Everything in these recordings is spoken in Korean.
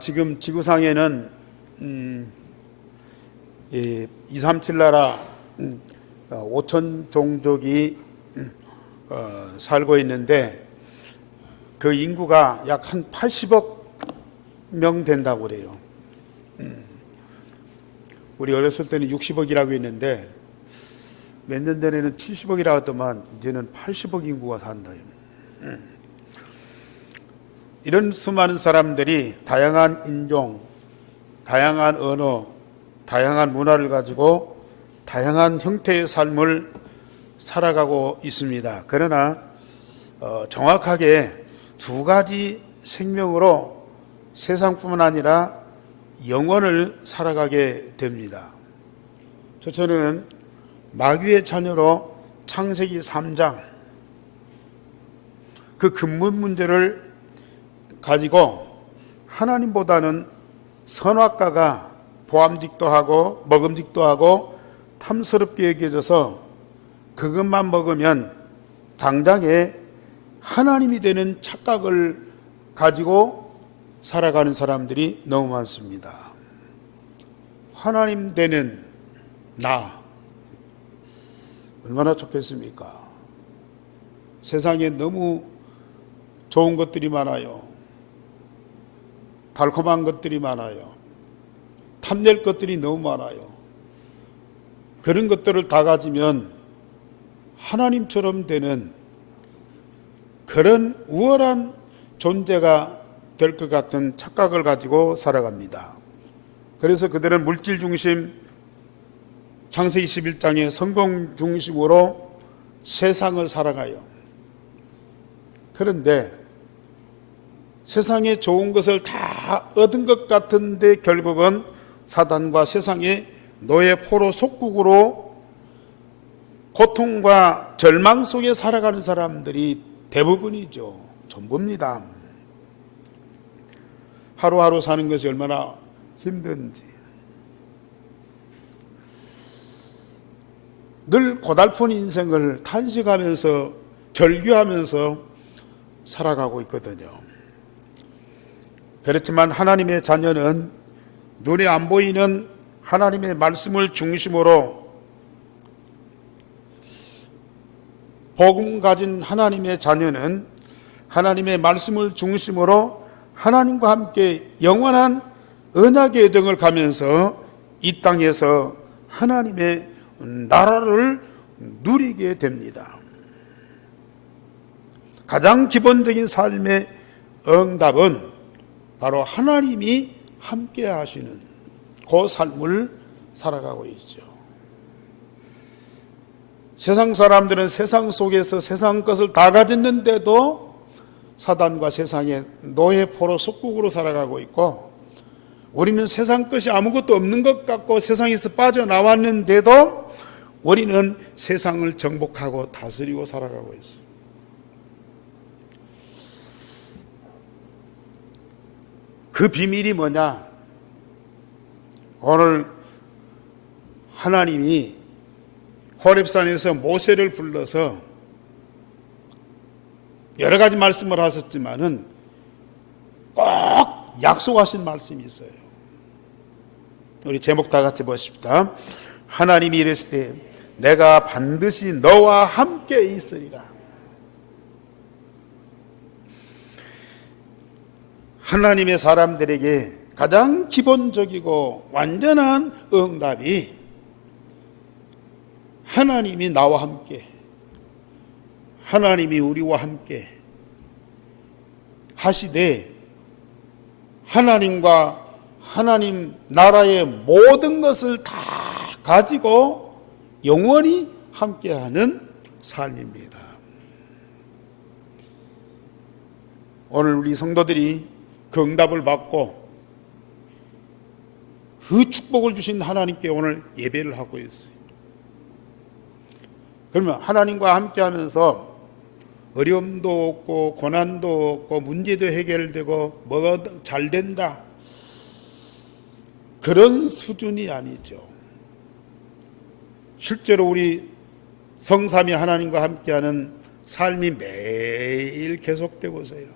지금 지구상에는 237 나라 5천 종족이 살고 있는데 그 인구가 약 한 80억 명 된다고 그래요. 우리 어렸을 때는 60억이라고 했는데 몇 년 전에는 70억이라고 했더만 이제는 80억 인구가 산다. 이런 수많은 사람들이 다양한 인종, 다양한 언어, 다양한 문화를 가지고 다양한 형태의 삶을 살아가고 있습니다. 그러나 정확하게 두 가지 생명으로 세상뿐만 아니라 영혼을 살아가게 됩니다. 저는 마귀의 자녀로 창세기 3장 그 근본 문제를 가지고 하나님보다는 선악과가 보암직도 하고 먹음직도 하고 탐스럽게 여겨져서 그것만 먹으면 당장에 하나님이 되는 착각을 가지고 살아가는 사람들이 너무 많습니다. 하나님 되는 나 얼마나 좋겠습니까? 세상에 너무 좋은 것들이 많아요. 달콤한 것들이 많아요. 탐낼 것들이 너무 많아요. 그런 것들을 다 가지면 하나님처럼 되는 그런 우월한 존재가 될 것 같은 착각을 가지고 살아갑니다. 그래서 그들은 물질 중심, 창세기 11장의 성공 중심으로 세상을 살아가요. 그런데 세상에 좋은 것을 다 얻은 것 같은데 결국은 사단과 세상의 노예 포로 속국으로 고통과 절망 속에 살아가는 사람들이 대부분이죠. 전부입니다. 하루하루 사는 것이 얼마나 힘든지. 늘 고달픈 인생을 탄식하면서 절규하면서 살아가고 있거든요. 그렇지만 하나님의 자녀는 눈에 안 보이는 하나님의 말씀을 중심으로 복음 가진 하나님의 자녀는 하나님의 말씀을 중심으로 하나님과 함께 영원한 언약의 여정을 가면서 이 땅에서 하나님의 나라를 누리게 됩니다. 가장 기본적인 삶의 응답은 바로 하나님이 함께 하시는 그 삶을 살아가고 있죠. 세상 사람들은 세상 속에서 세상 것을 다 가졌는데도 사단과 세상의 노예 포로 속국으로 살아가고 있고, 우리는 세상 것이 아무것도 없는 것 같고 세상에서 빠져나왔는데도 우리는 세상을 정복하고 다스리고 살아가고 있어요. 그 비밀이 뭐냐? 오늘 하나님이 호렙산에서 모세를 불러서 여러 가지 말씀을 하셨지만은 꼭 약속하신 말씀이 있어요. 우리 제목 다 같이 보십시다. 하나님이 이르시되 내가 반드시 너와 함께 있으리라. 하나님의 사람들에게 가장 기본적이고 완전한 응답이 하나님이 나와 함께, 하나님이 우리와 함께 하시되 하나님과 하나님 나라의 모든 것을 다 가지고 영원히 함께하는 삶입니다. 오늘 우리 성도들이 그 응답을 받고 그 축복을 주신 하나님께 오늘 예배를 하고 있어요. 그러면 하나님과 함께하면서 어려움도 없고 고난도 없고 문제도 해결되고 뭐가 잘 된다, 그런 수준이 아니죠. 실제로 우리 성삼위 하나님과 함께하는 삶이 매일 계속되고 있어요.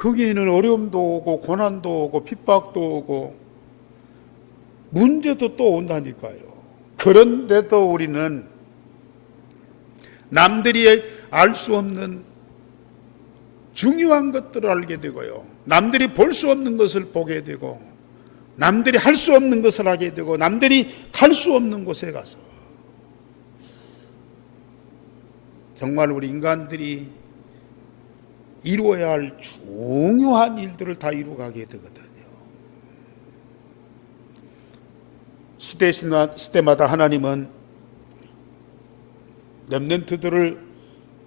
거기에는 어려움도 오고 고난도 오고 핍박도 오고 문제도 또 온다니까요. 그런데도 우리는 남들이 알 수 없는 중요한 것들을 알게 되고요. 남들이 볼 수 없는 것을 보게 되고, 남들이 할 수 없는 것을 하게 되고, 남들이 갈 수 없는 곳에 가서 정말 우리 인간들이 이루어야 할 중요한 일들을 다 이루어가게 되거든요. 시대마다 하나님은 렘넌트들을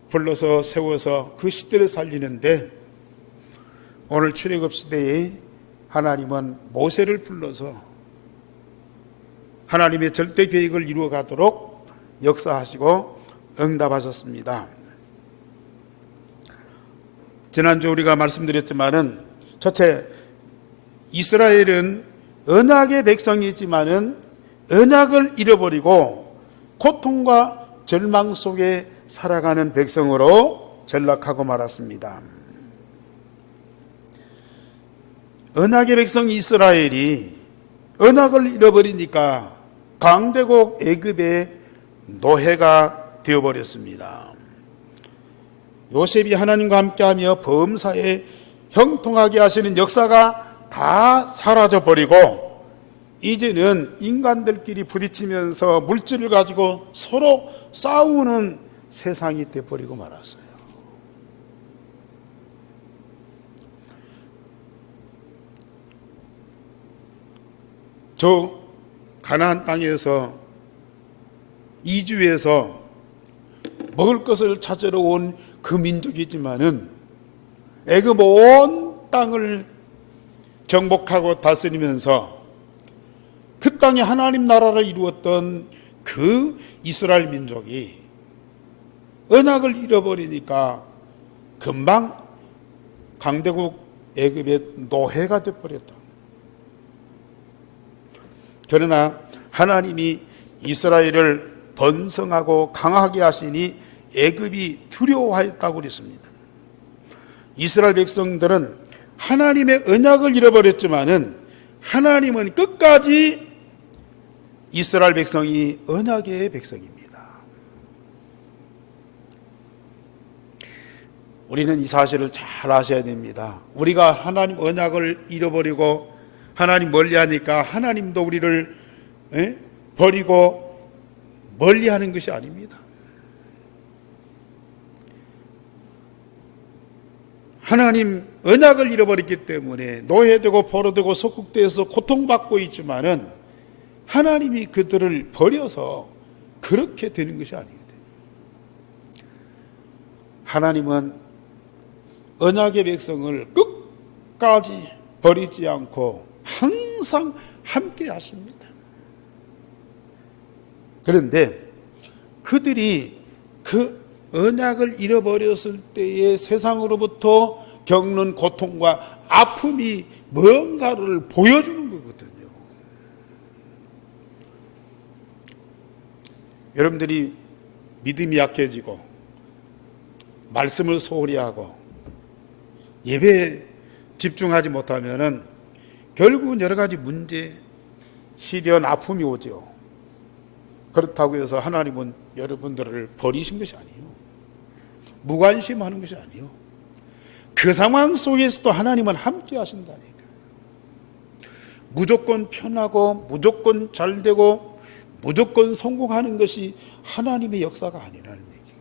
불러서 세워서 그 시대를 살리는데, 오늘 출애굽 시대에 하나님은 모세를 불러서 하나님의 절대 계획을 이루어가도록 역사하시고 응답하셨습니다. 지난주 우리가 말씀드렸지만은, 첫째, 이스라엘은 언약의 백성이지만은 언약을 잃어버리고 고통과 절망 속에 살아가는 백성으로 전락하고 말았습니다. 언약의 백성 이스라엘이 언약을 잃어버리니까 강대국 애굽의 노예가 되어버렸습니다. 요셉이 하나님과 함께하며 범사에 형통하게 하시는 역사가 다 사라져버리고, 이제는 인간들끼리 부딪히면서 물질을 가지고 서로 싸우는 세상이 되어버리고 말았어요. 저 가나안 땅에서 이주해서 먹을 것을 찾으러 온 그 민족이지만은 애굽 온 땅을 정복하고 다스리면서 그 땅에 하나님 나라를 이루었던 그 이스라엘 민족이 언약을 잃어버리니까 금방 강대국 애굽의 노예가 되어버렸다. 그러나 하나님이 이스라엘을 번성하고 강하게 하시니 애굽이 두려워하였다고 그랬습니다. 이스라엘 백성들은 하나님의 언약을 잃어버렸지만은 하나님은 끝까지 이스라엘 백성이 언약의 백성입니다. 우리는 이 사실을 잘 아셔야 됩니다. 우리가 하나님 언약을 잃어버리고 하나님 멀리하니까 하나님도 우리를 버리고 멀리하는 것이 아닙니다. 하나님 언약을 잃어버렸기 때문에 노예되고 포로되고 속국되어서 고통받고 있지만은 하나님이 그들을 버려서 그렇게 되는 것이 아니거든요. 하나님은 언약의 백성을 끝까지 버리지 않고 항상 함께 하십니다. 그런데 그들이 그 언약을 잃어버렸을 때의 세상으로부터 겪는 고통과 아픔이 뭔가를 보여주는 거거든요. 여러분들이 믿음이 약해지고 말씀을 소홀히 하고 예배에 집중하지 못하면은 결국은 여러 가지 문제, 시련, 아픔이 오죠. 그렇다고 해서 하나님은 여러분들을 버리신 것이 아니에요. 무관심하는 것이 아니에요. 그 상황 속에서도 하나님은 함께 하신다니까. 무조건 편하고 무조건 잘되고 무조건 성공하는 것이 하나님의 역사가 아니라는 얘기거든요.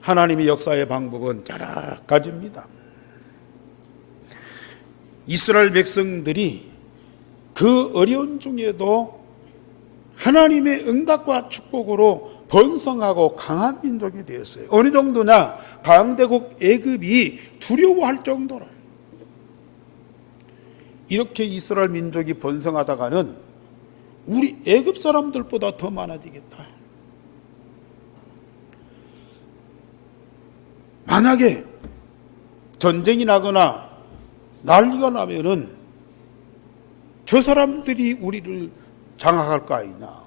하나님의 역사의 방법은 여러 가지입니다. 이스라엘 백성들이 그 어려운 중에도 하나님의 응답과 축복으로 번성하고 강한 민족이 되었어요. 어느 정도냐? 강대국 애굽이 두려워할 정도로. 이렇게 이스라엘 민족이 번성하다가는 우리 애굽 사람들보다 더 많아지겠다. 만약에 전쟁이 나거나 난리가 나면은 저 사람들이 우리를 장악할 거 아니냐.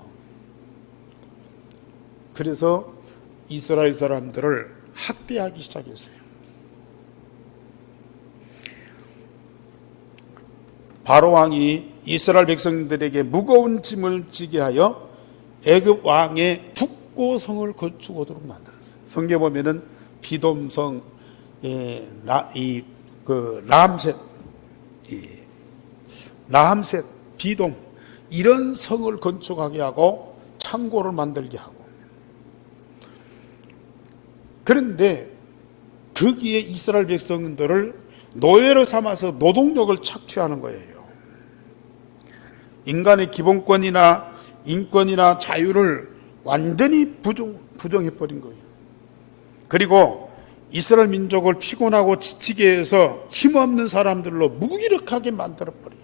그래서 이스라엘 사람들을 학대하기 시작했어요. 바로 왕이 이스라엘 백성들에게 무거운 짐을 지게 하여 애굽 왕의 북고성을 건축하도록 만들었어요. 성경에 보면은 비돔성, 라함셋, 비돔 이런 성을 건축하게 하고 창고를 만들게 하고, 그런데 거기에 이스라엘 백성들을 노예로 삼아서 노동력을 착취하는 거예요. 인간의 기본권이나 인권이나 자유를 완전히 부정해버린 거예요. 그리고 이스라엘 민족을 피곤하고 지치게 해서 힘없는 사람들로 무기력하게 만들어버려요.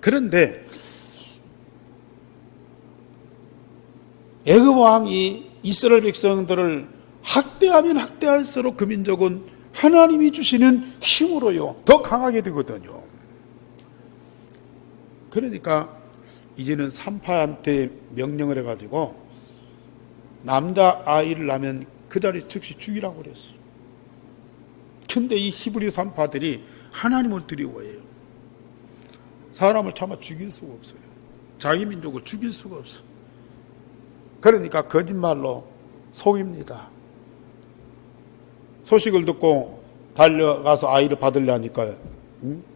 그런데 애굽 왕이 이스라엘 백성들을 학대하면 학대할수록 그 민족은 하나님이 주시는 힘으로요 더 강하게 되거든요. 그러니까 이제는 산파한테 명령을 해가지고 남자 아이를 낳으면 그 자리 즉시 죽이라고 그랬어요. 근데 이 히브리 산파들이 하나님을 두려워해요. 사람을 차마 죽일 수가 없어요. 자기 민족을 죽일 수가 없어요. 그러니까 거짓말로 속입니다. 소식을 듣고 달려가서 아이를 받으려 하니까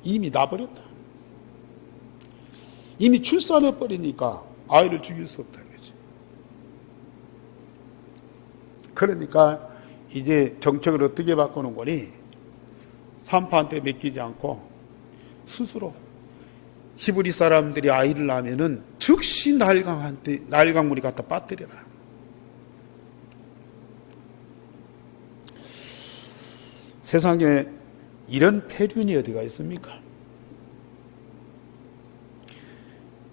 이미 나버렸다. 이미 출산해버리니까 아이를 죽일 수 없다는 거지. 그러니까 이제 정책을 어떻게 바꾸는 거니? 산파한테 맡기지 않고 스스로 히브리 사람들이 아이를 낳으면은 즉시 나일강물에 갖다 빠뜨려라. 세상에 이런 폐륜이 어디가 있습니까?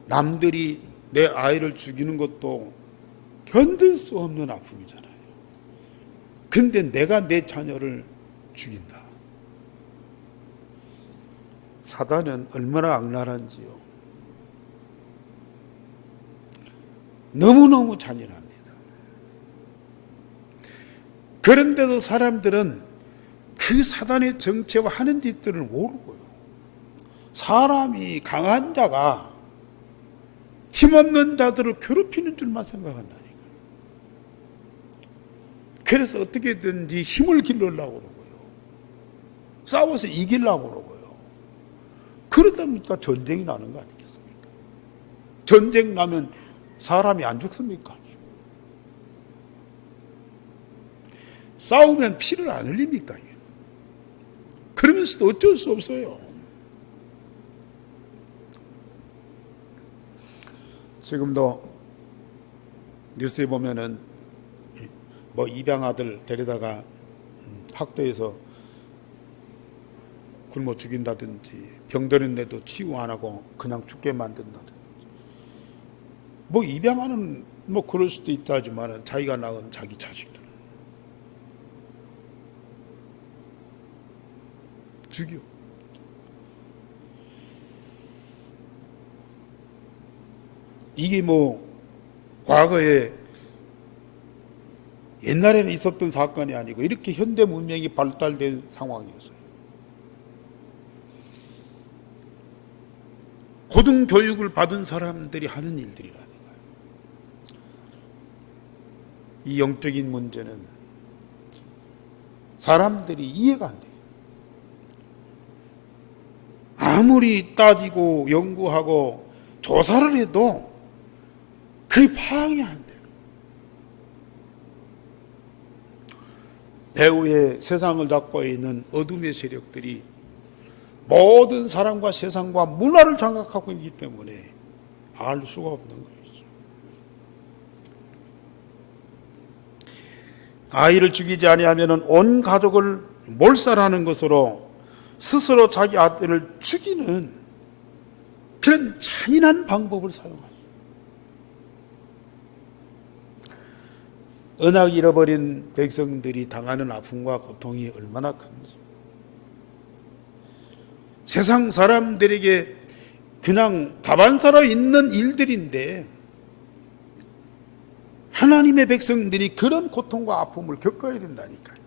남들이 내 아이를 죽이는 것도 견딜 수 없는 아픔이잖아요. 근데 내가 내 자녀를 죽인다. 사단은 얼마나 악랄한지요. 너무너무 잔인합니다. 그런데도 사람들은 그 사단의 정체와 하는 짓들을 모르고요. 사람이 강한 자가 힘없는 자들을 괴롭히는 줄만 생각한다니까. 그래서 어떻게든지 힘을 기르려고 그러고요. 싸워서 이기려고 그러고요. 그러다 보니까 전쟁이 나는 거 아니겠습니까? 전쟁 나면 사람이 안 죽습니까? 싸우면 피를 안 흘립니까? 그러면서도 어쩔 수 없어요. 지금도 뉴스에 보면은 뭐 입양아들 데려다가 학대해서 굶어 죽인다든지, 병들었는데도 치유 안 하고 그냥 죽게 만든다든지. 뭐 입양하는 뭐 그럴 수도 있다지만 자기가 낳은 자기 자식들 죽여. 이게 뭐 과거에 옛날에는 있었던 사건이 아니고 이렇게 현대 문명이 발달된 상황이었어요. 고등교육을 받은 사람들이 하는 일들이라는 거예요. 이 영적인 문제는 사람들이 이해가 안 돼요. 아무리 따지고 연구하고 조사를 해도 그게 파악이 안 돼요. 배후의 세상을 잡고 있는 어둠의 세력들이 모든 사람과 세상과 문화를 장악하고 있기 때문에 알 수가 없는 거죠. 아이를 죽이지 아니하면 온 가족을 몰살하는 것으로 스스로 자기 아들을 죽이는 그런 잔인한 방법을 사용하죠. 언약 잃어버린 백성들이 당하는 아픔과 고통이 얼마나 큰지. 세상 사람들에게 그냥 다반사로 있는 일들인데 하나님의 백성들이 그런 고통과 아픔을 겪어야 된다니까요.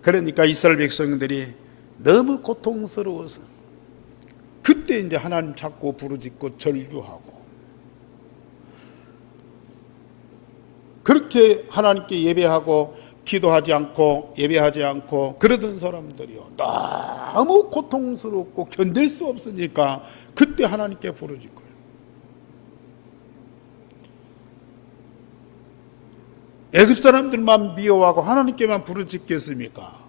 그러니까 이스라엘 백성들이 너무 고통스러워서 그때 이제 하나님 찾고 부르짖고 절규하고, 그렇게 하나님께 예배하고 기도하지 않고 예배하지 않고 그러던 사람들이요, 너무 고통스럽고 견딜 수 없으니까 그때 하나님께 부르짖고요. 애굽 사람들만 미워하고 하나님께만 부르짖겠습니까?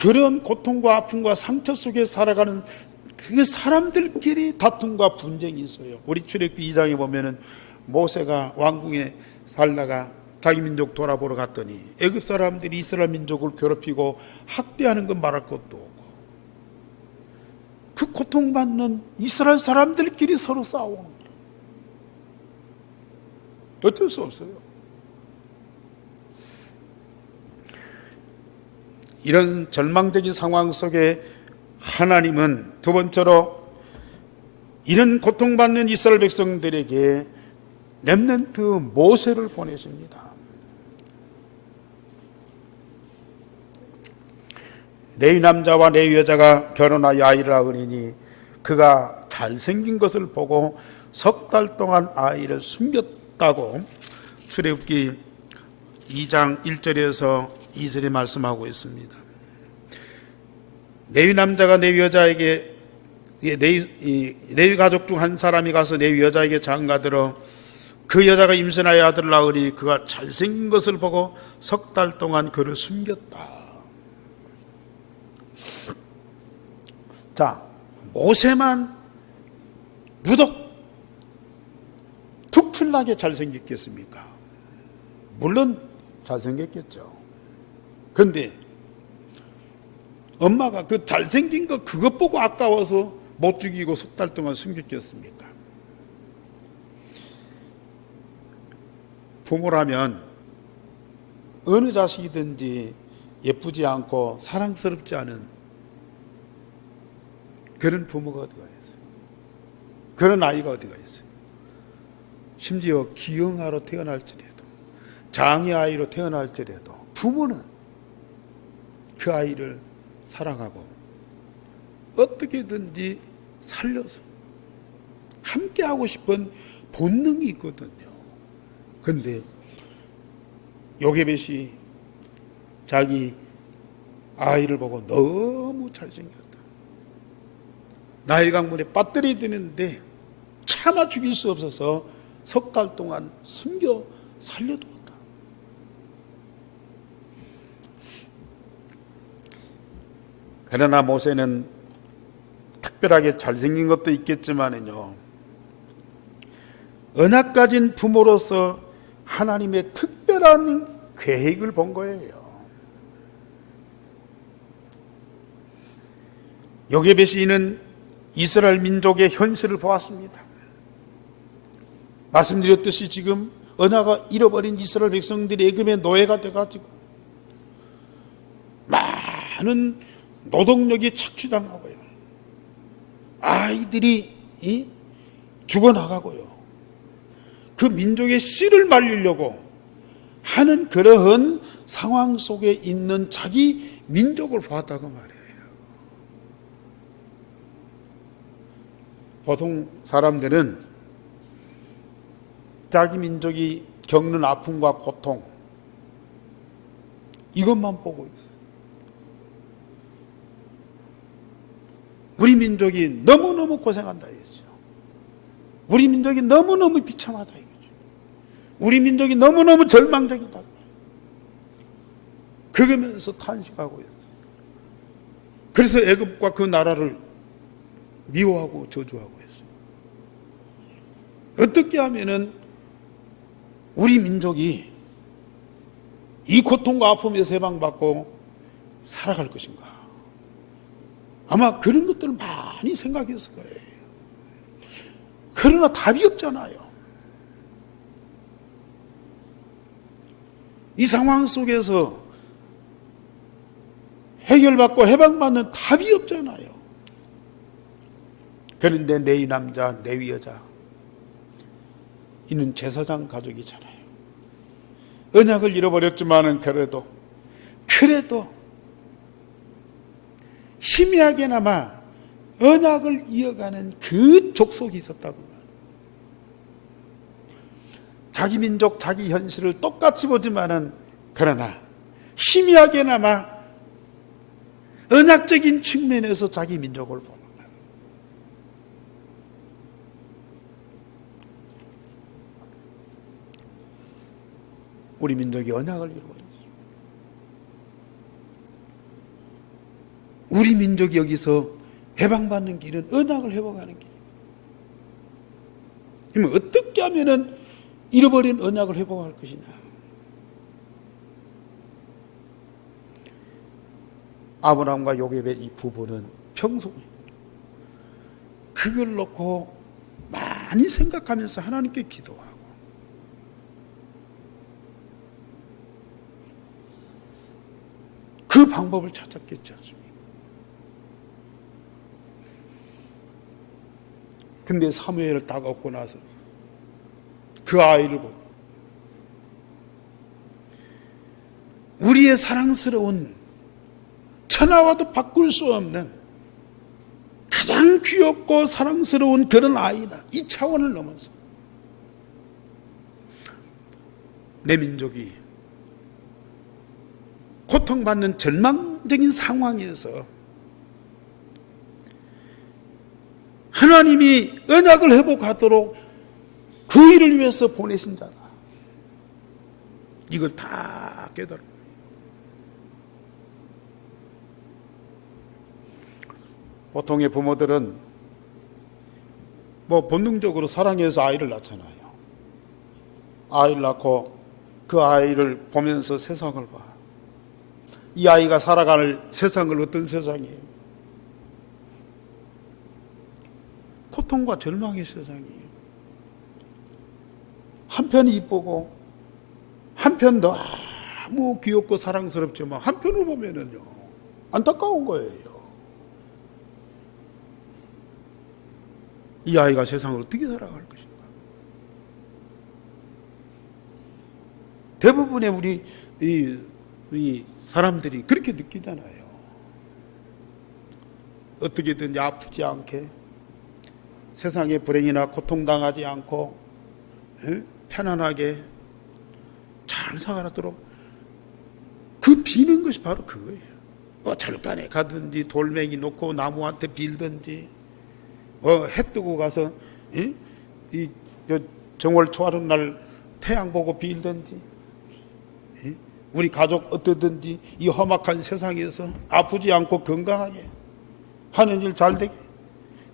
그런 고통과 아픔과 상처 속에 살아가는 그 사람들끼리 다툼과 분쟁이 있어요. 우리 출애굽기 2장에 보면은 모세가 왕궁에 살다가 자기 민족 돌아보러 갔더니 애굽 사람들이 이스라엘 민족을 괴롭히고 학대하는 건 말할 것도 없고, 그 고통받는 이스라엘 사람들끼리 서로 싸우는 거예요. 어쩔 수 없어요. 이런 절망적인 상황 속에 하나님은 두 번째로 이런 고통받는 이스라엘 백성들에게 렘넌트 모세를 보내십니다. 레위 남자와 레위 여자가 결혼하여 아이를 낳으니 그가 잘생긴 것을 보고 석 달 동안 아이를 숨겼다고 출애굽기 2장 1절에서 2절에 말씀하고 있습니다. 레위 남자가 레위 여자에게, 레위 가족 중 한 사람이 가서 레위 여자에게 장가들어 그 여자가 임신하여 아들을 낳으니 그가 잘생긴 것을 보고 석 달 동안 그를 숨겼다. 자, 모세만 무덕 특출나게 잘생겼겠습니까? 물론 잘생겼겠죠. 근데 엄마가 그 잘생긴 거 그것 보고 아까워서 못 죽이고 석 달 동안 숨겼겠습니까? 부모라면 어느 자식이든지 예쁘지 않고 사랑스럽지 않은 그런 부모가 어디가 있어요? 그런 아이가 어디가 있어요? 심지어 기형아로 태어날지라도, 장애 아이로 태어날지라도 부모는 그 아이를 사랑하고 어떻게든지 살려서 함께하고 싶은 본능이 있거든요. 그런데 요게벳이 자기 아이를 보고 너무 잘생겼다, 나일 강물에 빠뜨려 드는데 차마 죽일 수 없어서 석 달 동안 숨겨 살려두었다. 그러나 모세는 특별하게 잘생긴 것도 있겠지만은요, 언약 가진 부모로서 하나님의 특별한 계획을 본 거예요. 요게벳이 이는 이스라엘 민족의 현실을 보았습니다. 말씀드렸듯이 지금 언약을 잃어버린 이스라엘 백성들이 애굽의 노예가 돼가지고 많은 노동력이 착취당하고요, 아이들이 죽어나가고요, 그 민족의 씨를 말리려고 하는 그러한 상황 속에 있는 자기 민족을 보았다고 말해요. 보통 사람들은 자기 민족이 겪는 아픔과 고통, 이것만 보고 있어요. 우리 민족이 너무너무 고생한다 이거죠. 우리 민족이 너무너무 비참하다 이거죠. 우리 민족이 너무너무 절망적이다. 그러면서 탄식하고 있어요. 그래서 애굽과 그 나라를 미워하고 저주하고 있어요. 어떻게 하면은 우리 민족이 이 고통과 아픔에서 해방받고 살아갈 것인가? 아마 그런 것들을 많이 생각했을 거예요. 그러나 답이 없잖아요. 이 상황 속에서 해결받고 해방받는 답이 없잖아요. 그런데 레위 남자, 레위 여자, 이는 제사장 가족이잖아요. 언약을 잃어버렸지만은 그래도 희미하게나마 언약을 이어가는 그 족속이 있었다고 말해요. 자기 민족, 자기 현실을 똑같이 보지만은 그러나 희미하게나마 언약적인 측면에서 자기 민족을 보는 거예요. 우리 민족이 언약을 이루어버렸어요. 우리 민족이 여기서 해방받는 길은 언약을 회복하는 길이에요. 그러면 어떻게 하면은 잃어버린 언약을 회복할 것이냐? 아브라함과 요셉의 이 부부는 평소에 그걸 놓고 많이 생각하면서 하나님께 기도하고 그 방법을 찾았겠지 않습니까? 근데 사무엘을 딱 얻고 나서 그 아이를 보고 우리의 사랑스러운 천하와도 바꿀 수 없는 가장 귀엽고 사랑스러운 그런 아이다, 이 차원을 넘어서 내 민족이 고통받는 절망적인 상황에서 하나님이 언약을 회복하도록 그 일을 위해서 보내신 자다, 이걸 다 깨달은 거예요. 보통의 부모들은 본능적으로 사랑해서 아이를 낳잖아요. 아이를 낳고 그 아이를 보면서 세상을 봐. 이 아이가 살아갈 세상을 어떤 세상이에요? 고통과 절망의 세상이에요. 한편 이쁘고 한편 너무 귀엽고 사랑스럽지만 한편으로 보면은요 안타까운 거예요. 이 아이가 세상을 어떻게 살아갈 것인가? 대부분의 우리 사람들이 그렇게 느끼잖아요. 어떻게든지 아프지 않게, 세상에 불행이나 고통당하지 않고 편안하게 잘 살아도록 그 비는 것이 바로 그거예요. 절간에 가든지 돌멩이 놓고 나무한테 빌든지 해 뜨고 가서 정월 초하는 날 태양 보고 빌든지 우리 가족 어떠든지 이 험악한 세상에서 아프지 않고 건강하게 하는 일 잘 되게,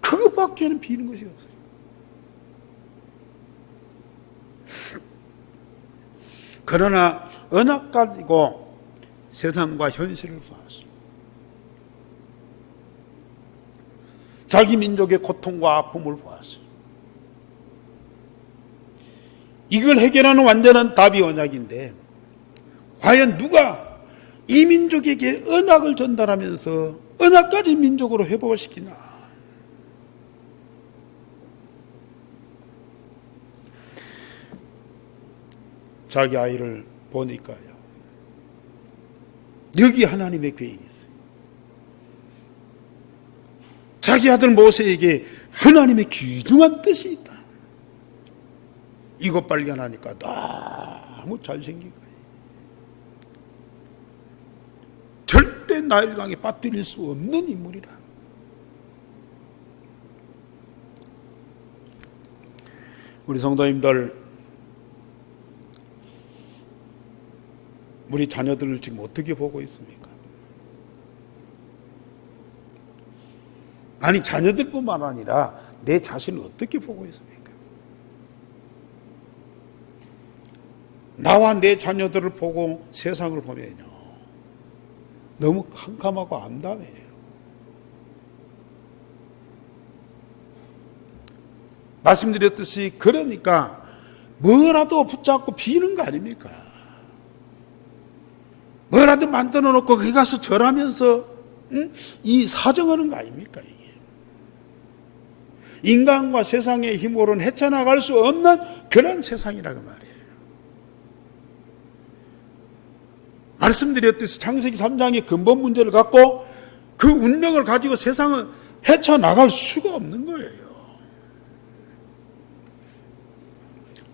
그것밖에는 비는 것이 없어요. 그러나 언약 가지고 세상과 현실을 보았어요. 자기 민족의 고통과 아픔을 보았어요. 이걸 해결하는 완전한 답이 언약인데, 과연 누가 이 민족에게 언약을 전달하면서 언약까지 민족으로 회복을 시키나? 자기 아이를 보니까요, 여기 하나님의 계획이 있어요. 자기 아들 모세에게 하나님의 귀중한 뜻이 있다. 이것 발견하니까 너무 잘생긴 거예요. 절대 나일강에 빠뜨릴 수 없는 인물이라. 우리 성도님들, 우리 자녀들을 지금 어떻게 보고 있습니까? 아니, 자녀들뿐만 아니라 내 자신을 어떻게 보고 있습니까? 나와 내 자녀들을 보고 세상을 보면요, 너무 캄캄하고 암담해요. 말씀드렸듯이, 그러니까 뭐라도 붙잡고 비는 거 아닙니까? 뭐라도 만들어 놓고 거기 가서 절하면서 이 사정하는 거 아닙니까? 이게 인간과 세상의 힘으로는 헤쳐나갈 수 없는 그런 세상이라고 말이에요. 말씀드렸듯이 창세기 3장의 근본 문제를 갖고 그 운명을 가지고 세상은 헤쳐나갈 수가 없는 거예요.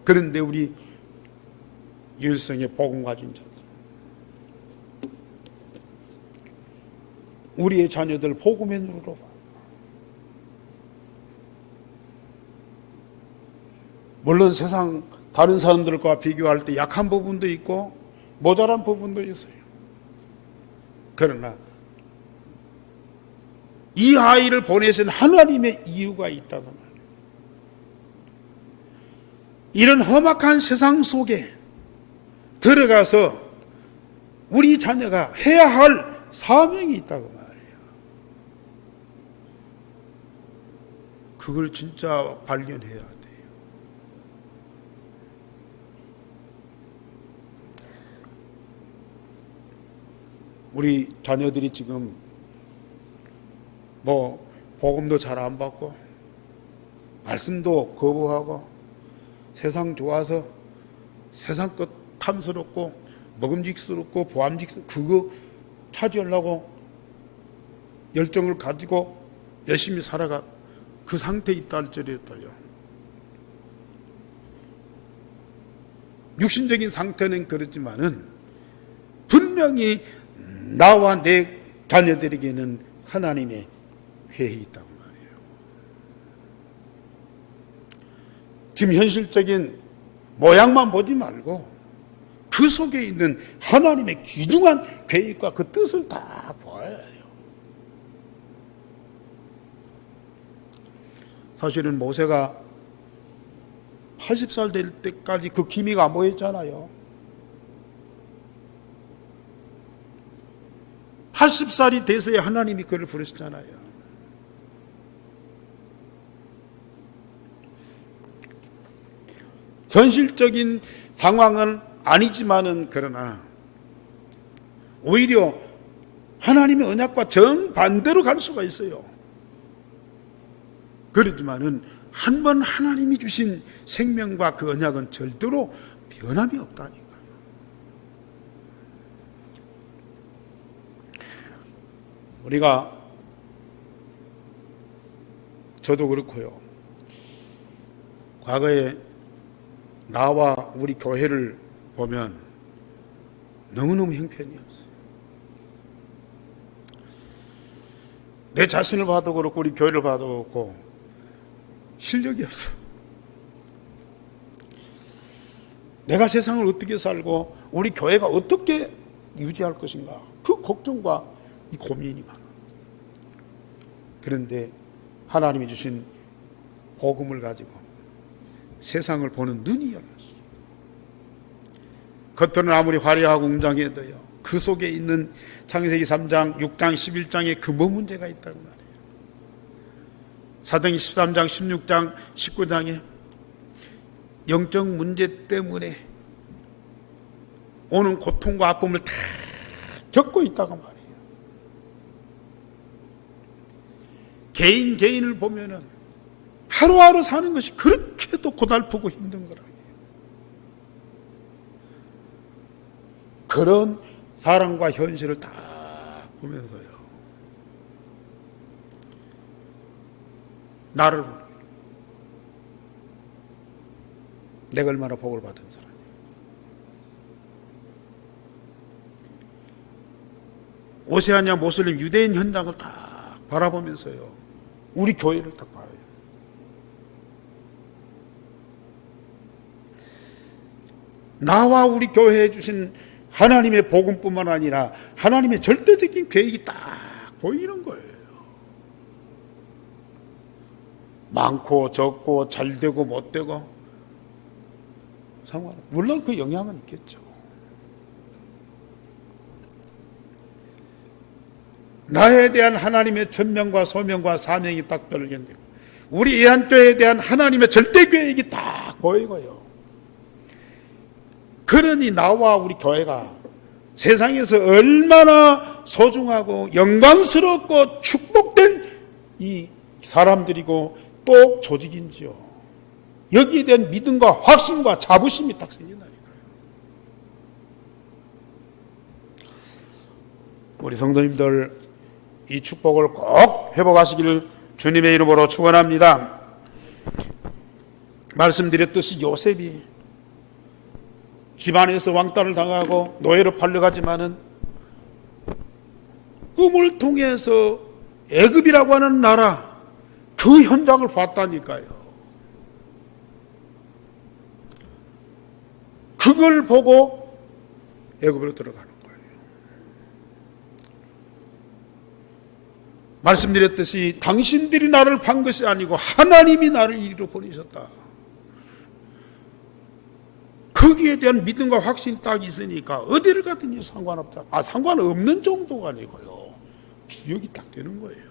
그런데 우리 일성의 복음 가진 자들, 우리의 자녀들 복음의 눈으로 봐. 물론 세상 다른 사람들과 비교할 때 약한 부분도 있고 모자란 부분도 있어요. 그러나 이 아이를 보내신 하나님의 이유가 있다고 말해요. 이런 험악한 세상 속에 들어가서 우리 자녀가 해야 할 사명이 있다고 말해요. 그걸 진짜 발견해야 돼요. 우리 자녀들이 지금 복음도 잘 안 받고 말씀도 거부하고 세상 좋아서 세상 것 탐스럽고 먹음직스럽고 보암직스럽고 그거 차지하려고 열정을 가지고 열심히 살아가 그 상태에 있다 할지라도요. 육신적인 상태는 그렇지만은 분명히 나와 내 자녀들에게는 하나님의 계획이 있다고 말이에요. 지금 현실적인 모양만 보지 말고 그 속에 있는 하나님의 귀중한 계획과 그 뜻을 다 보아야 해요. 사실은 모세가 80살 될 때까지 그 기미가 안 보였잖아요. 80살이 돼서야 하나님이 그를 부르셨잖아요. 현실적인 상황은 아니지만은 그러나 오히려 하나님의 언약과 정반대로 갈 수가 있어요. 그렇지만은 한 번 하나님이 주신 생명과 그 언약은 절대로 변함이 없다니까요. 우리가 저도 그렇고요. 과거에 나와 우리 교회를 보면 너무너무 형편이었어요. 내 자신을 봐도 그렇고 우리 교회를 봐도 그렇고 실력이 없어. 내가 세상을 어떻게 살고 우리 교회가 어떻게 유지할 것인가 그 걱정과 이 고민이 많아. 그런데 하나님이 주신 복음을 가지고 세상을 보는 눈이 열렸어요. 겉으로는 아무리 화려하고 웅장해도요, 그 속에 있는 창세기 3장, 6장, 11장에 근본 문제가 있다고 말해요. 사도행전 13장, 16장, 19장에 영적 문제 때문에 오는 고통과 아픔을 다 겪고 있다고 말해요. 개인을 보면은 하루하루 사는 것이 그렇게도 고달프고 힘든 거라. 그런 사랑과 현실을 다 보면서요, 나를 내가 얼마나 복을 받은 사람이야. 오세아니아 모슬림 유대인 현장을 딱 바라보면서요, 우리 교회를 딱 봐요. 나와 우리 교회에 주신 하나님의 복음뿐만 아니라 하나님의 절대적인 계획이 딱 보이는 거예요. 많고 적고 잘되고 못되고 상관없어요. 물론 그 영향은 있겠죠. 나에 대한 하나님의 천명과 소명과 사명이 딱 발견되고 우리 예한교회에 대한 하나님의 절대 계획이 딱 보이고요. 그러니 나와 우리 교회가 세상에서 얼마나 소중하고 영광스럽고 축복된 이 사람들이고 또 조직인지요. 여기에 대한 믿음과 확신과 자부심이 딱 생긴다니까요. 우리 성도님들 이 축복을 꼭 회복하시기를 주님의 이름으로 축원합니다. 말씀드렸듯이 요셉이 집안에서 왕따를 당하고 노예로 팔려가지만은 꿈을 통해서 애굽이라고 하는 나라 그 현장을 봤다니까요. 그걸 보고 애굽으로 들어가는 거예요. 말씀드렸듯이 당신들이 나를 판 것이 아니고 하나님이 나를 이리로 보내셨다. 거기에 대한 믿음과 확신이 딱 있으니까 어디를 가든지 상관없다. 상관없는 정도가 아니고요. 주역이 딱 되는 거예요.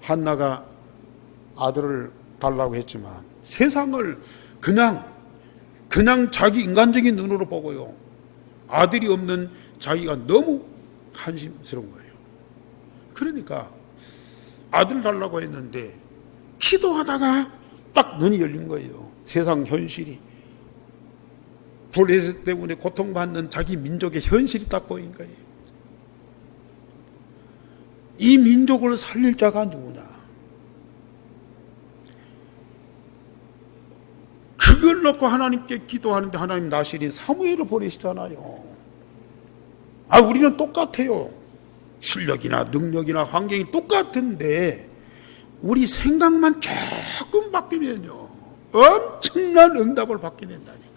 한나가 아들을 달라고 했지만 세상을 그냥 자기 인간적인 눈으로 보고요. 아들이 없는 자기가 너무 한심스러운 거예요. 그러니까 아들 달라고 했는데 기도하다가 딱 눈이 열린 거예요. 세상 현실이, 불의세 때문에 고통받는 자기 민족의 현실이 딱 보인 거예요. 이 민족을 살릴 자가 누구냐? 그걸 놓고 하나님께 기도하는데 하나님 나시린 사무엘을 보내시잖아요. 우리는 똑같아요. 실력이나 능력이나 환경이 똑같은데 우리 생각만 조금 바뀌면요 엄청난 응답을 받게 된다니까요.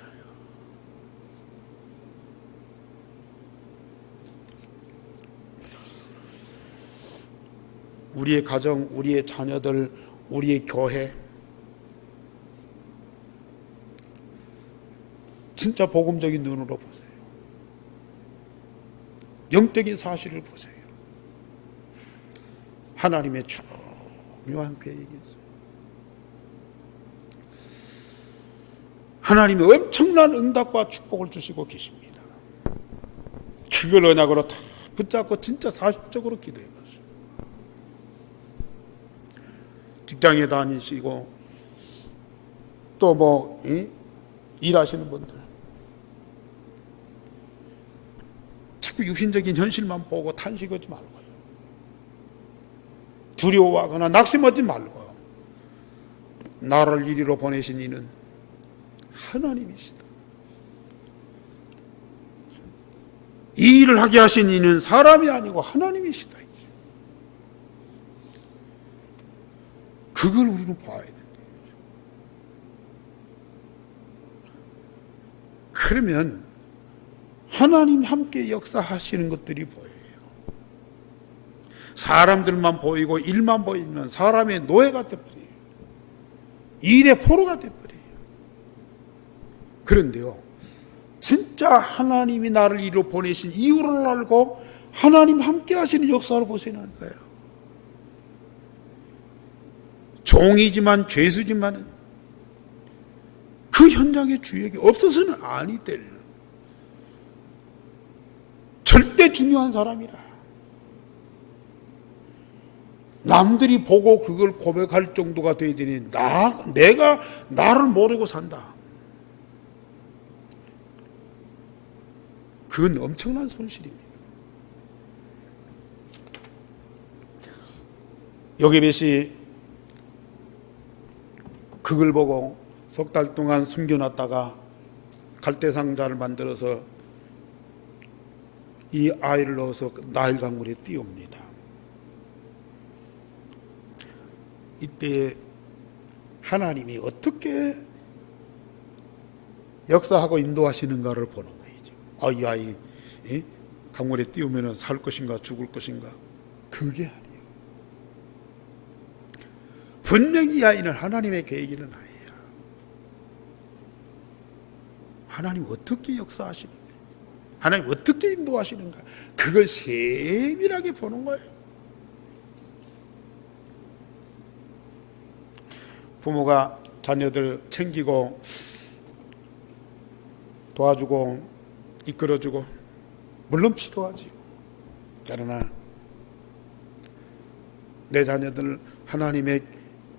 우리의 가정, 우리의 자녀들, 우리의 교회 진짜 복음적인 눈으로 보세요. 영적인 사실을 보세요. 하나님의 중요한 계획이 있어요. 하나님이 엄청난 응답과 축복을 주시고 계십니다. 그걸 언약으로 다 붙잡고 진짜 사실적으로 기도해 보세요. 직장에 다니시고 또 일하시는 분들 자꾸 육신적인 현실만 보고 탄식하지 말고요. 두려워하거나 낙심하지 말고요. 나를 이리로 보내신 이는 하나님이시다. 이 일을 하게 하신 이는 사람이 아니고 하나님이시다. 그걸 우리는 봐야 된다. 그러면 하나님 함께 역사하시는 것들이 보여요. 사람들만 보이고 일만 보이면 사람의 노예가 돼버려요. 일의 포로가 돼버려요. 그런데요, 진짜 하나님이 나를 이리로 보내신 이유를 알고 하나님 함께 하시는 역사를 보시는 거예요. 종이지만 죄수지만 그 현장의 주역이 없어서는 아니 될 절대 중요한 사람이라. 남들이 보고 그걸 고백할 정도가 되어야 되니 내가 나를 모르고 산다. 그건 엄청난 손실입니다. 요게벳이 그걸 보고 석 달 동안 숨겨놨다가 갈대상자를 만들어서 이 아이를 넣어서 나일 강물에 띄웁니다. 이때 하나님이 어떻게 역사하고 인도하시는가를 보는 거예요. 이 아이 강물에 띄우면 살 것인가 죽을 것인가? 그게 아니에요. 분명히 이 아이는 하나님의 계획이 있는 아이예요. 하나님 어떻게 역사하시는가? 하나님 어떻게 인도하시는가? 그걸 세밀하게 보는 거예요. 부모가 자녀들 챙기고 도와주고 이끌어주고 물론 필요하지요. 그러나 내 자녀들 하나님의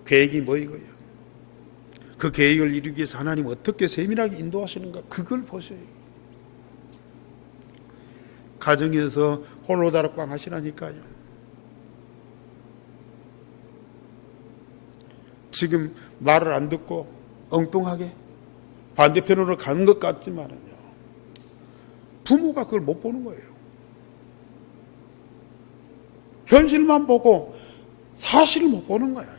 계획이 뭐이고요. 그 계획을 이루기 위해서 하나님 어떻게 세밀하게 인도하시는가, 그걸 보셔요. 가정에서 홀로 다락방 하시라니까요. 지금 말을 안 듣고 엉뚱하게 반대편으로 가는 것 같지만요, 부모가 그걸 못 보는 거예요. 현실만 보고 사실을 못 보는 거야.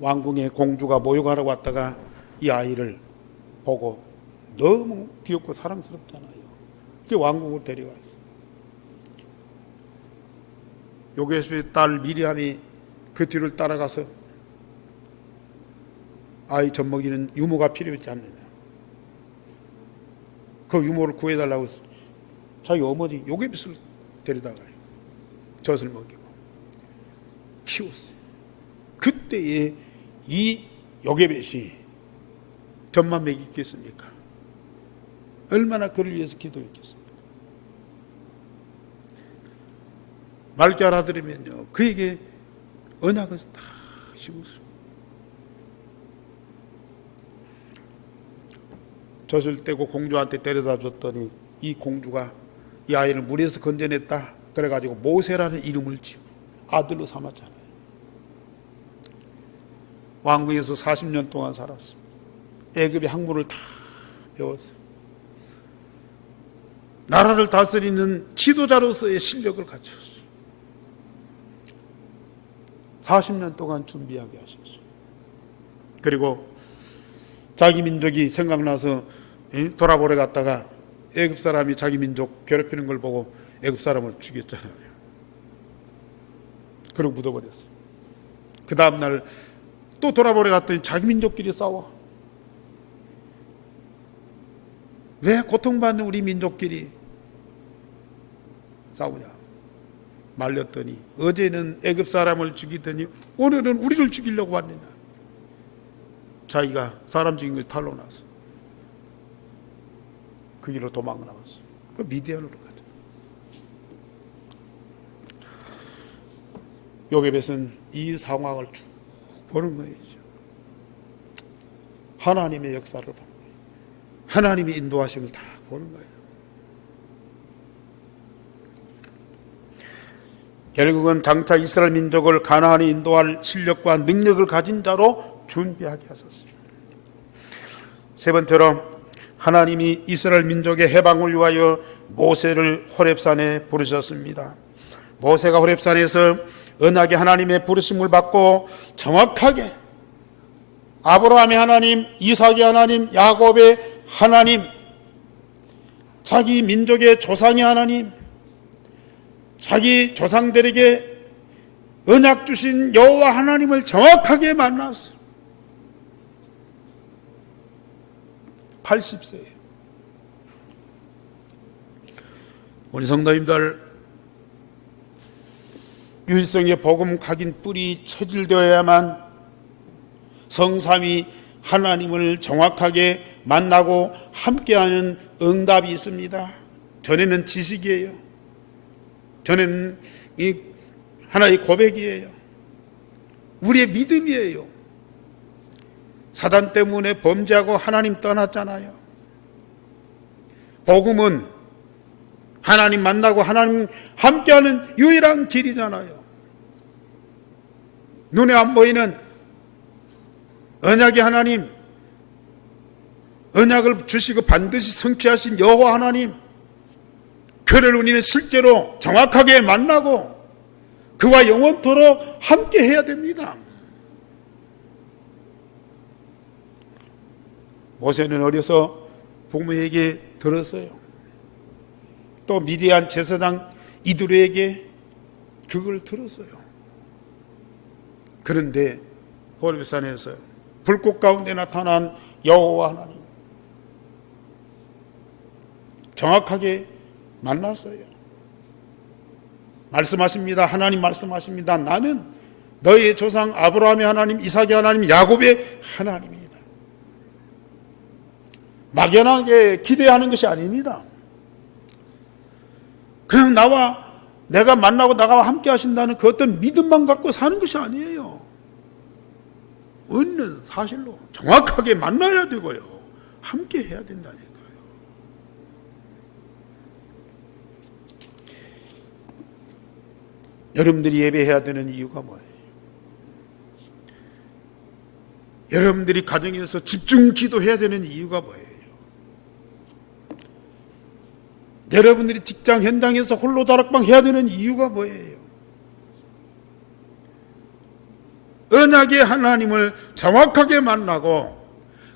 왕궁에 공주가 모욕하러 왔다가 이 아이를 보고 너무 귀엽고 사랑스럽잖아요. 그게 왕궁으로 데려갔어요. 요게스의 딸 미리암이 그 뒤를 따라가서 아이 젖먹이는 유모가 필요했지 않느냐, 그 유모를 구해달라고 자기 어머니 요게벳을 데려다가요. 젖을 먹이고 키웠어요. 그때에 이 요게벳이 젖만 먹이겠습니까? 얼마나 그를 위해서 기도했겠습니까? 맑게 알아들으면요, 그에게 언약을 다 심었어요. 젖을 떼고 공주한테 데려다 줬더니 이 공주가 이 아이를 물에서 건져냈다 그래가지고 모세라는 이름을 지고 아들로 삼았잖아요. 왕궁에서 40년 동안 살았어요. 애굽의 학문을 다 배웠어요. 나라를 다스리는 지도자로서의 실력을 갖췄어요. 40년 동안 준비하게 하셨어요. 그리고 자기 민족이 생각나서 돌아보러 갔다가 애굽 사람이 자기 민족 괴롭히는 걸 보고 애굽 사람을 죽였잖아요. 그리고 묻어버렸어요. 그 다음날 또 돌아보러 갔더니 자기 민족끼리 싸워. 왜 고통받는 우리 민족끼리 싸우냐 말렸더니 어제는 애굽 사람을 죽이더니 오늘은 우리를 죽이려고 왔느냐. 자기가 사람 죽인 것이 탄로나서 그 길로 도망을 나갔어. 그 미디안으로 가죠. 요게벳은 이 상황을 쭉 보는 거예요. 하나님의 역사를 보는 거예요. 하나님의 인도하심을 다 보는 거예요. 결국은 장차 이스라엘 민족을 가나안에 인도할 실력과 능력을 가진 자로 준비하게 하셨습니다. 세 번째로 하나님이 이스라엘 민족의 해방을 위하여 모세를 호렙산에 부르셨습니다. 모세가 호렙산에서 언약의 하나님의 부르심을 받고 정확하게 아브라함의 하나님, 이삭의 하나님, 야곱의 하나님, 자기 민족의 조상의 하나님, 자기 조상들에게 언약 주신 여호와 하나님을 정확하게 만났어요. 80세에. 우리 성도님들, 유일성의 복음 각인 뿔이 체질되어야만 성삼위 하나님을 정확하게 만나고 함께하는 응답이 있습니다. 전에는 지식이에요. 전에는 이 하나의 고백이에요. 우리의 믿음이에요. 사단 때문에 범죄하고 하나님 떠났잖아요. 복음은 하나님 만나고 하나님 함께하는 유일한 길이잖아요. 눈에 안 보이는 언약의 하나님, 언약을 주시고 반드시 성취하신 여호와 하나님, 그를 우리는 실제로 정확하게 만나고 그와 영원토록 함께 해야 됩니다. 모세는 어려서 부모에게 들었어요. 또 미디안 제사장 이드로에게 그걸 들었어요. 그런데 호렙산에서 불꽃 가운데 나타난 여호와 하나님 정확하게 만났어요. 말씀하십니다. 하나님 말씀하십니다. 나는 너의 조상 아브라함의 하나님, 이삭의 하나님, 야곱의 하나님이다. 막연하게 기대하는 것이 아닙니다. 그냥 내가 만나고 나와 함께 하신다는 그 어떤 믿음만 갖고 사는 것이 아니에요. 은는 사실로 정확하게 만나야 되고요. 함께 해야 된다니까요. 여러분들이 예배해야 되는 이유가 뭐예요? 여러분들이 가정에서 집중 기도해야 되는 이유가 뭐예요? 여러분들이 직장 현장에서 홀로 다락방 해야 되는 이유가 뭐예요? 언약의 하나님을 정확하게 만나고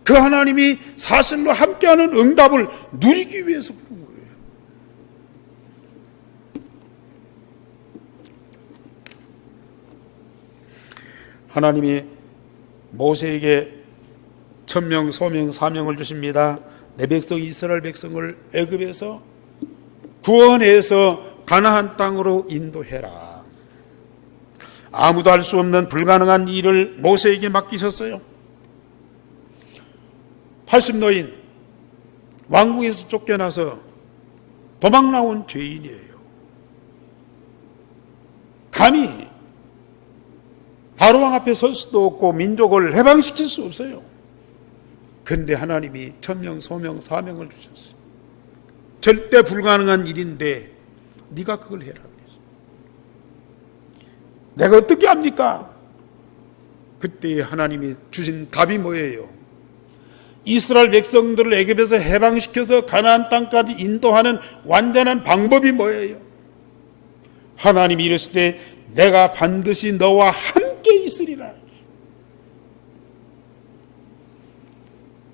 그 하나님이 사실로 함께하는 응답을 누리기 위해서 그런 거예요. 하나님이 모세에게 천명, 소명, 사명을 주십니다. 내 백성 이스라엘 백성을 애굽에서 구원해서 가나안 땅으로 인도해라. 아무도 할 수 없는 불가능한 일을 모세에게 맡기셨어요. 80노인 왕궁에서 쫓겨나서 도망 나온 죄인이에요. 감히 바로왕 앞에 설 수도 없고 민족을 해방시킬 수 없어요. 그런데 하나님이 천명, 소명, 사명을 주셨어요. 절대 불가능한 일인데 네가 그걸 해라 그랬어요. 내가 어떻게 합니까? 그때 하나님이 주신 답이 뭐예요? 이스라엘 백성들을 애굽에서 해방시켜서 가나안 땅까지 인도하는 완전한 방법이 뭐예요? 하나님이 이르시되 내가 반드시 너와 함께 있으리라.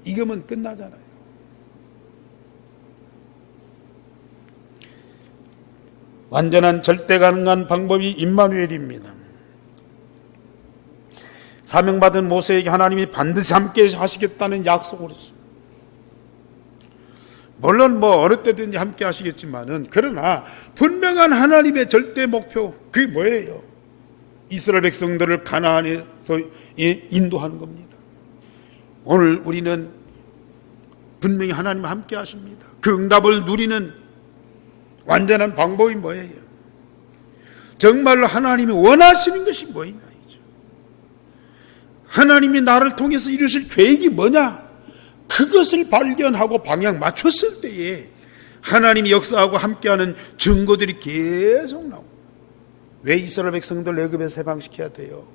이거면 끝나잖아요. 완전한 절대 가능한 방법이 임마누엘입니다. 사명받은 모세에게 하나님이 반드시 함께 하시겠다는 약속을 했어요. 물론 어느 때든지 함께 하시겠지만은, 그러나 분명한 하나님의 절대 목표, 그게 뭐예요? 이스라엘 백성들을 가나안에서 인도하는 겁니다. 오늘 우리는 분명히 하나님 함께 하십니다. 그 응답을 누리는 완전한 방법이 뭐예요? 정말로 하나님이 원하시는 것이 뭐냐? 하나님이 나를 통해서 이루실 계획이 뭐냐? 그것을 발견하고 방향 맞췄을 때에 하나님이 역사하고 함께하는 증거들이 계속 나옵니다. 왜 이스라엘 백성들 애굽에서 해방시켜야 돼요?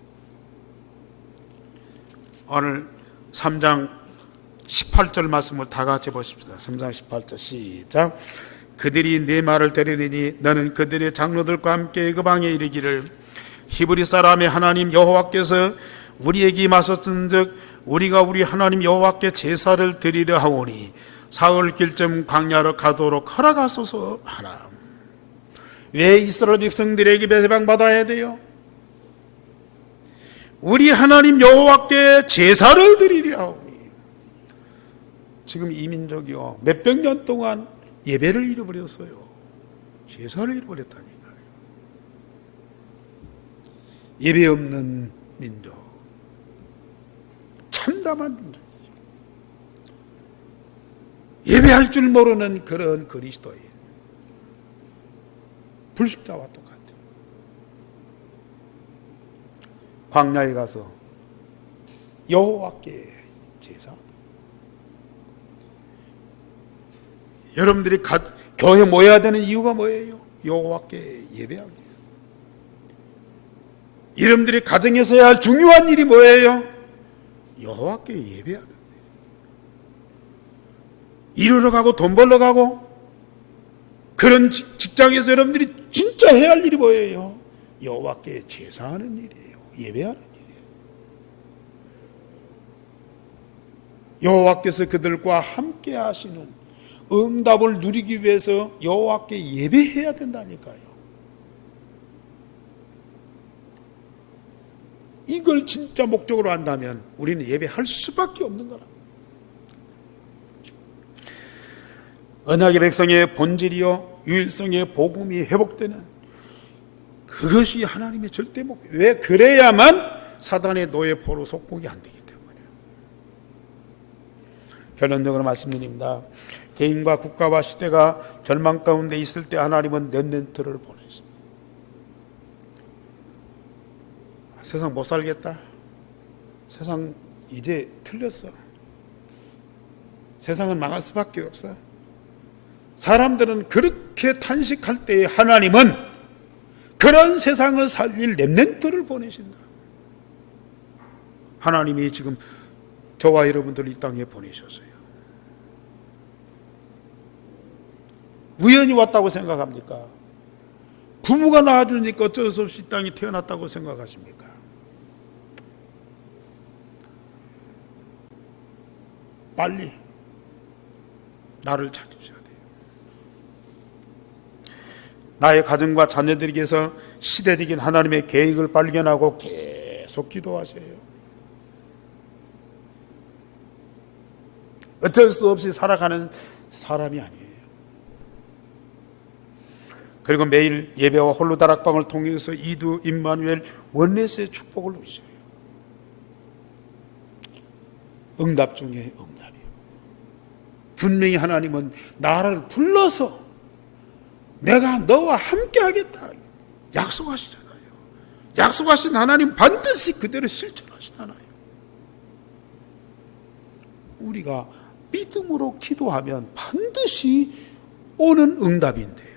오늘 3장 18절 말씀을 다 같이 보십시다. 3장 18절 시작. 그들이 내 말을 들으리니 너는 그들의 장로들과 함께 그 방에 이르기를 히브리 사람의 하나님 여호와께서 우리에게 임하셨은즉 우리가 우리 하나님 여호와께 제사를 드리려 하오니 사흘 길쯤 광야로 가도록 허락하소서 하라. 왜 이스라엘 백성들에게 해방받아야 돼요? 우리 하나님 여호와께 제사를 드리려 하오니. 지금 이 민족이요 몇백 년 동안 예배를 잃어버렸어요. 제사를 잃어버렸다니까요. 예배 없는 민족, 참담한 민족이죠. 예배할 줄 모르는 그런 그리스도인, 불식자와 똑같아요. 광야에 가서 여호와께 제사하다. 여러분들이 교회 모여야 되는 이유가 뭐예요? 여호와께 예배하기 위해서. 여러분들이 가정에서 해야 할 중요한 일이 뭐예요? 여호와께 예배하는 거예요. 일하러 가고 돈 벌러 가고 그런 직장에서 여러분들이 진짜 해야 할 일이 뭐예요? 여호와께 제사하는 일이에요. 예배하는 일이에요. 여호와께서 그들과 함께 하시는 응답을 누리기 위해서 여호와께 예배해야 된다니까요. 이걸 진짜 목적으로 한다면 우리는 예배할 수밖에 없는 거라. 언약의 백성의 본질이요 유일성의 복음이 회복되는 그것이 하나님의 절대 목표. 왜? 그래야만 사단의 노예포로 속국이 안 되기 때문이에요. 결론적으로 말씀드립니다. 개인과 국가와 시대가 절망 가운데 있을 때 하나님은 렘넌트를 보내십니다. 세상 못 살겠다. 세상 이제 틀렸어. 세상은 망할 수밖에 없어. 사람들은 그렇게 탄식할 때에 하나님은 그런 세상을 살릴 렘넌트를 보내신다. 하나님이 지금 저와 여러분들 이 땅에 보내셨어요. 우연히 왔다고 생각합니까? 부모가 낳아주니까 어쩔 수 없이 이 땅에 태어났다고 생각하십니까? 빨리 나를 찾으셔야 돼요. 나의 가정과 자녀들에게서 시대적인 하나님의 계획을 발견하고 계속 기도하세요. 어쩔 수 없이 살아가는 사람이 아니에요. 그리고 매일 예배와 홀로 다락방을 통해서 이두 임마누엘 원네스의 축복을 누리셔요. 응답 중에 응답이에요. 분명히 하나님은 나를 불러서 내가 너와 함께 하겠다 약속하시잖아요. 약속하신 하나님 반드시 그대로 실천하시잖아요. 우리가 믿음으로 기도하면 반드시 오는 응답인데요.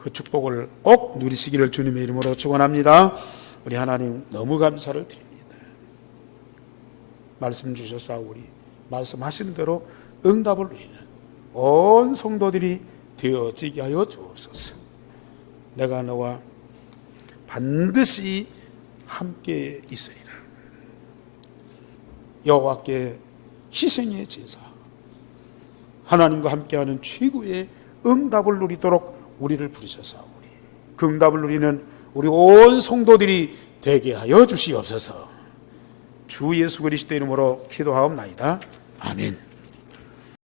그 축복을 꼭 누리시기를 주님의 이름으로 축원합니다. 우리 하나님 너무 감사를 드립니다. 말씀 주셨사오니 말씀하신 대로 응답을 누리는 온 성도들이 되어지게 하여 주옵소서. 내가 너와 반드시 함께 있으리라. 여호와께 희생의 제사, 하나님과 함께하는 최고의 응답을 누리도록 우리를 부르셨사오니 그 응답을 누리는 우리 온 성도들이 되게 하여 주시옵소서. 주 예수 그리스도 이름으로 기도하옵나이다. 아멘.